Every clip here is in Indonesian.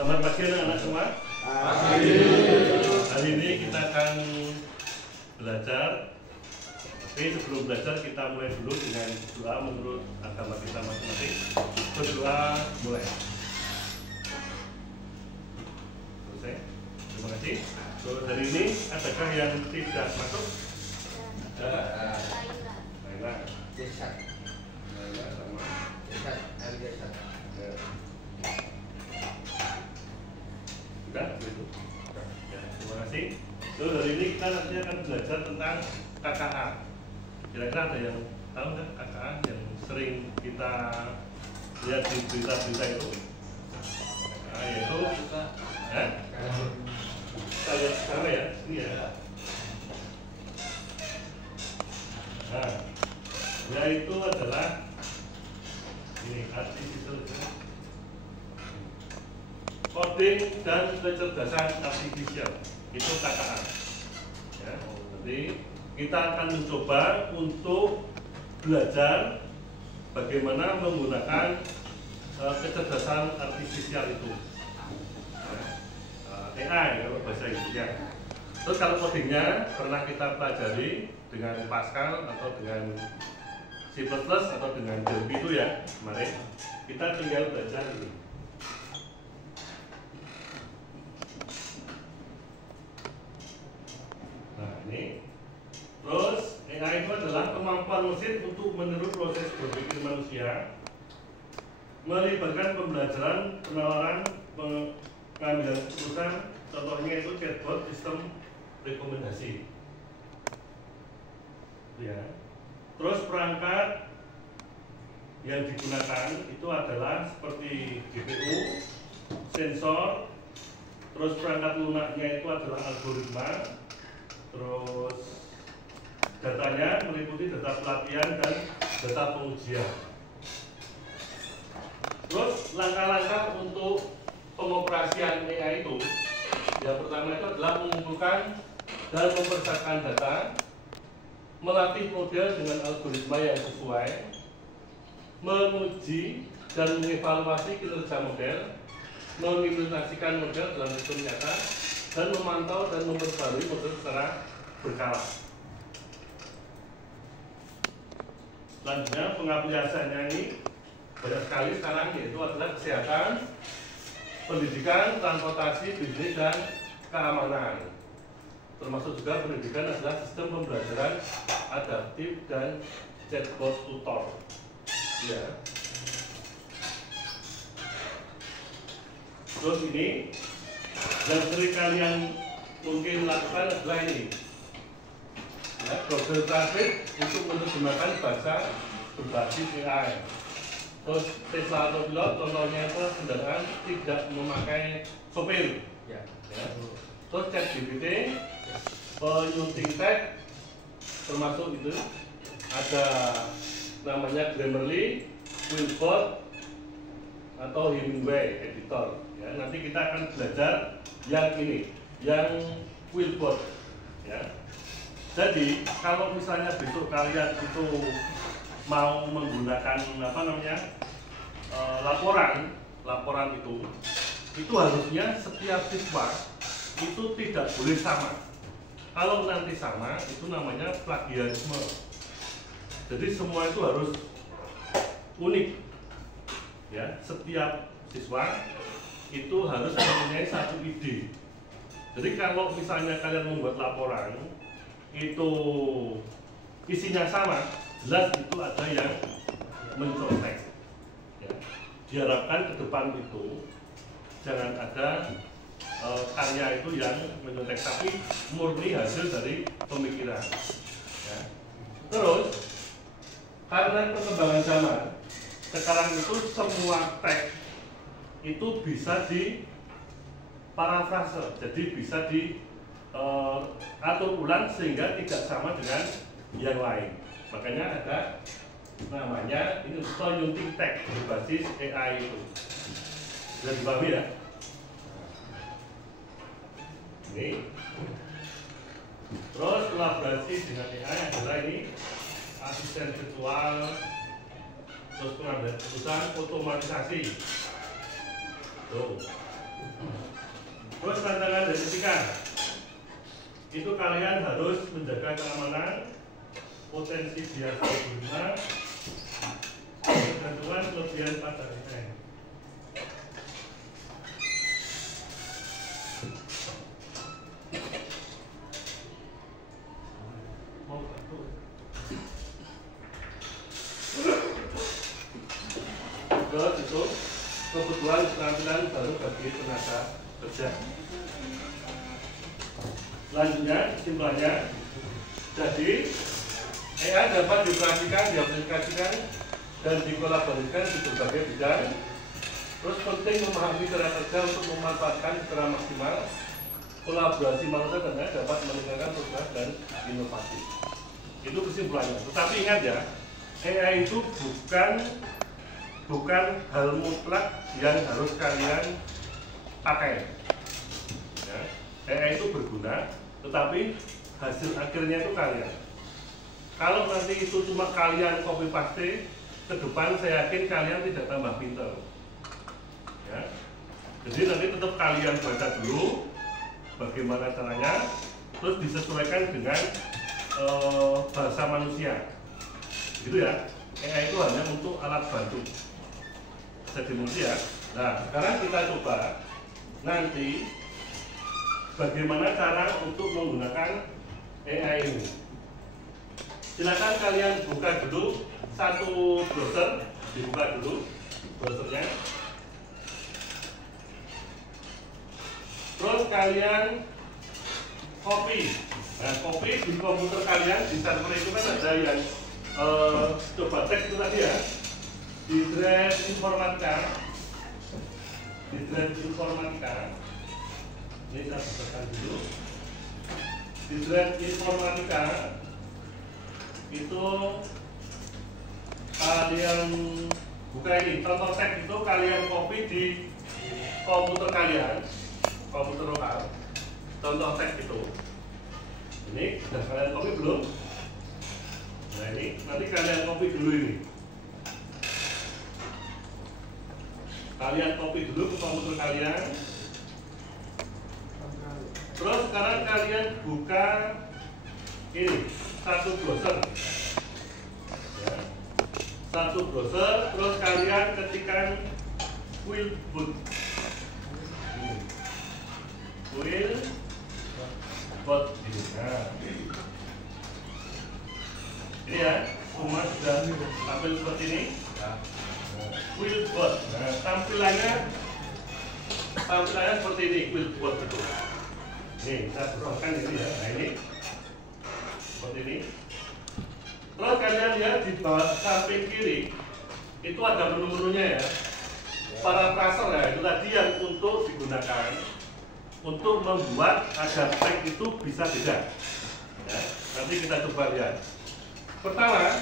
Selamat pagi anak-anak semua. Hari ini kita akan belajar. Tapi sebelum belajar kita mulai dulu dengan doa menurut agama kita masing-masing. Berdoa mulai. Selesai. Terima kasih. So, hari ini adakah yang tidak masuk? Ada. Baiklah. Desat. Baiklah sama. Desat. Desat. Sudah begitu. Ya, terima kasih. So, hari ini kita nanti akan belajar tentang KKA. Kira-kira ada yang tahu nggak KKA yang sering kita lihat di berita-berita itu? KKA yaitu kita lihat sekarang ya, ini ya. Nah, yaitu adalah ini artificial coding dan kecerdasan artifisial, itu KKA. Ya, jadi kita akan mencoba untuk belajar bagaimana menggunakan kecerdasan artifisial itu, AI kalau bahasa Indonesia. Terus kalau codingnya pernah kita pelajari dengan Pascal atau dengan C++ atau dengan Delphi itu ya kemarin. Kita tinggal belajar ini. Nah ini. Terus AI itu adalah kemampuan mesin untuk meniru proses berpikir manusia, melibatkan pembelajaran, penalaran, pengambilan keputusan. Contohnya itu chatbot, sistem rekomendasi. Ya. Terus perangkat yang digunakan itu adalah seperti GPU, sensor, terus perangkat lunaknya itu adalah algoritma, terus datanya meliputi data pelatihan dan data pengujian. Terus langkah-langkah untuk pengoperasian AI itu, yang pertama itu adalah mengumpulkan dan mempersatukan data, melatih model dengan algoritma yang sesuai, menguji dan mengevaluasi kinerja model, mengimplementasikan model dalam sistem nyata, dan memantau dan memperbarui model secara berkala. Selanjutnya pengaplikasiannya ini banyak sekali sekarang, yaitu adalah kesehatan, pendidikan, transportasi, bisnis, dan keamanan. Termasuk juga pendidikan adalah sistem pembelajaran adaptif dan chatbot tutor. Ya. Terus ini yang sering kalian mungkin lakukan adalah ini. Ya, Google Translate untuk menerjemahkan bahasa berbasis AI. Terus Tesla Autopilot contohnya itu kendaraan tidak memakai sopir. Ya. Terus ChatGPT, penyunting teks, termasuk itu ada namanya Grammarly, Wilbur, atau Hemingway editor. Ya, nanti kita akan belajar yang ini, yang Wilbur. Ya. Jadi kalau misalnya besok kalian itu mau menggunakan laporan itu harusnya setiap siswa itu tidak boleh sama. Kalau nanti sama itu namanya plagiarisme. Jadi semua itu harus unik. Ya, setiap siswa itu harus mempunyai satu ide. Jadi kalau misalnya kalian membuat laporan itu isinya sama, jelas itu ada yang mencontek. Ya. Diharapkan ke depan itu jangan ada karya itu yang menyontek, tapi murni hasil dari pemikiran. Ya. Terus karena perkembangan zaman sekarang itu semua teks itu bisa di parafrase, jadi bisa di atur ulang sehingga tidak sama dengan yang lain. Makanya ada namanya ini penyunting teks berbasis AI itu. Sudah dipahami ya? Ini. Terus kolaborasi dengan AI adalah ini asisten virtual, terus pengambilan keputusan, otomatisasi. Tuh. Terus tantangan dari etika, itu kalian harus menjaga keamanan, potensi bias berguna, ketentuan kelebihan pada desain. Terus itu kebutuhan keterampilan baru bagi tenaga kerja. Selanjutnya, kesimpulannya, jadi AI dapat diaplikasikan, dan dikolaborasikan di berbagai bidang. Terus penting memahami cara kerja untuk memanfaatkan secara maksimal. Kolaborasi manusia dan AI dapat meningkatkan progres dan inovasi. Itu kesimpulannya. Tetapi ingat ya, AI itu bukan hal mutlak yang harus kalian pakai. Ya, AI itu berguna, tetapi hasil akhirnya itu kalian. Kalau nanti itu cuma kalian copy paste, ke depan saya yakin kalian tidak tambah pintar. Ya. Jadi nanti tetap kalian baca dulu bagaimana caranya, terus disesuaikan dengan bahasa manusia. Gitu ya. AI itu hanya untuk alat bantu. Jadi manusia. Nah, sekarang kita coba nanti bagaimana cara untuk menggunakan AI ini. Silakan kalian buka dulu satu browser, dibuka dulu browsernya. Terus kalian copy. Nah, copy di komputer kalian, di server itu kan ada yang coba teks itu tadi ya. Di drive informatika. Ini saya bukakan dulu. Di drive informatika itu kalian buka ini, contoh teks itu kalian copy di komputer kalian, komputer lokal. Contoh teks itu. Ini sudah kalian copy belum? Nah ini, nanti kalian copy dulu ini. Kalian copy dulu ke komputer kalian. Terus sekarang kalian buka ini, satu browser. Ya. Satu browser, terus kalian ketikkan Quillbot. Quillbot ini. Nah. Ini ya, semua sudah tampil seperti ini. Quillbot. Nah, tampilannya seperti ini, Quillbot itu. Nih, kita besarkan ini ya. Nah ini seperti ini. Terus kalian lihat di bawah samping kiri itu ada menu-menunya ya. Paraphrase ya, itu tadi yang untuk digunakan untuk membuat agar teks itu bisa beda. Ya, nanti kita coba lihat. Pertama,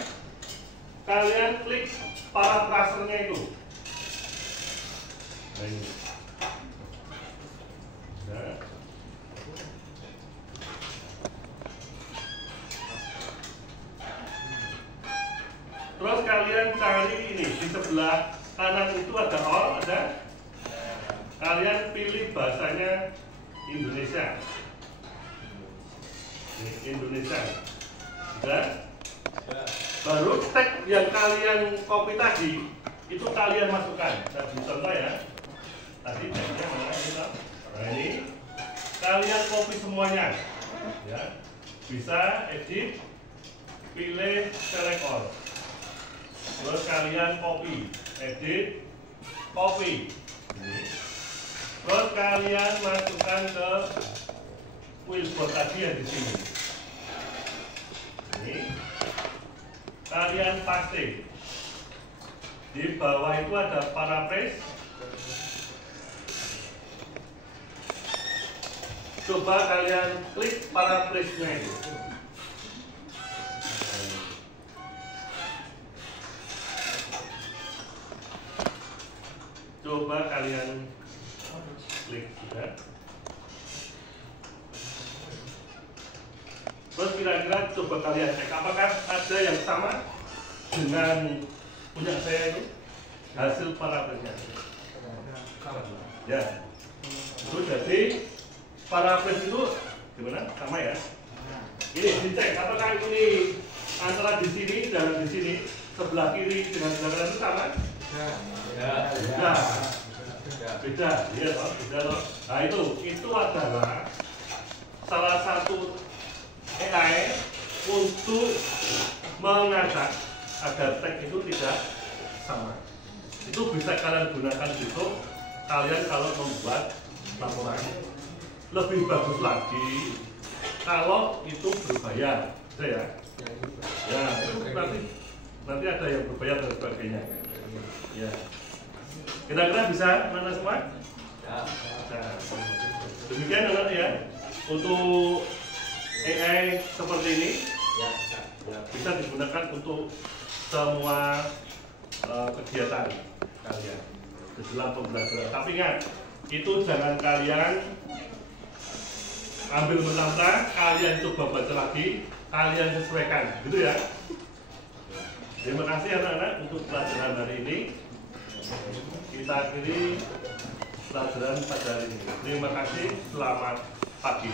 kalian klik paraphrase-nya itu. Nah ini. Nah. Terus kalian cari ini di sebelah kanan itu ada all, ada. Kalian pilih bahasanya Indonesia. Ini, Indonesia. Sudah? Baru teks yang kalian copy tadi itu kalian masukkan. Saya beri contoh ya. Tadi teksnya mana kita? Nah ini kalian copy semuanya. Ya. Bisa edit, pilih select all. Terus kalian copy, edit, copy. Ini. Terus kalian masukkan ke Quillbot tadi yang di sini. Ini. Kalian paste. Di bawah itu ada paraphrase. Coba kalian klik paraphrase-nya itu. Coba kalian klik juga. Terus kira-kira coba kalian cek apakah ada yang sama dengan punya saya itu hasil paraphrase-nya. Ya. Terus jadi parafras itu gimana? Sama ya? Ini dicek apakah ini antara di sini dan di sini sebelah kiri dengan sebelah kanan itu sama? Beda. Beda, iya toh, beda toh. Nah itu adalah salah satu AI untuk mengajak agar teks itu tidak sama. Itu bisa kalian gunakan besok kalian kalau membuat laporan. Lebih bagus lagi kalau itu berbayar, ya. Ya, itu nanti ada yang berbayar dan sebagainya. Ya. Kira-kira bisa mana semua? Nah, demikian anak ya untuk AI seperti ini ya, bisa digunakan untuk semua kegiatan kalian dalam pembelajaran. Tapi ingat, itu jangan kalian ambil mentah-mentah, kalian coba baca lagi, kalian sesuaikan, gitu ya. Terima kasih anak-anak untuk pelajaran hari ini. Kita akhiri pelajaran pada hari ini. Terima kasih, selamat pagi.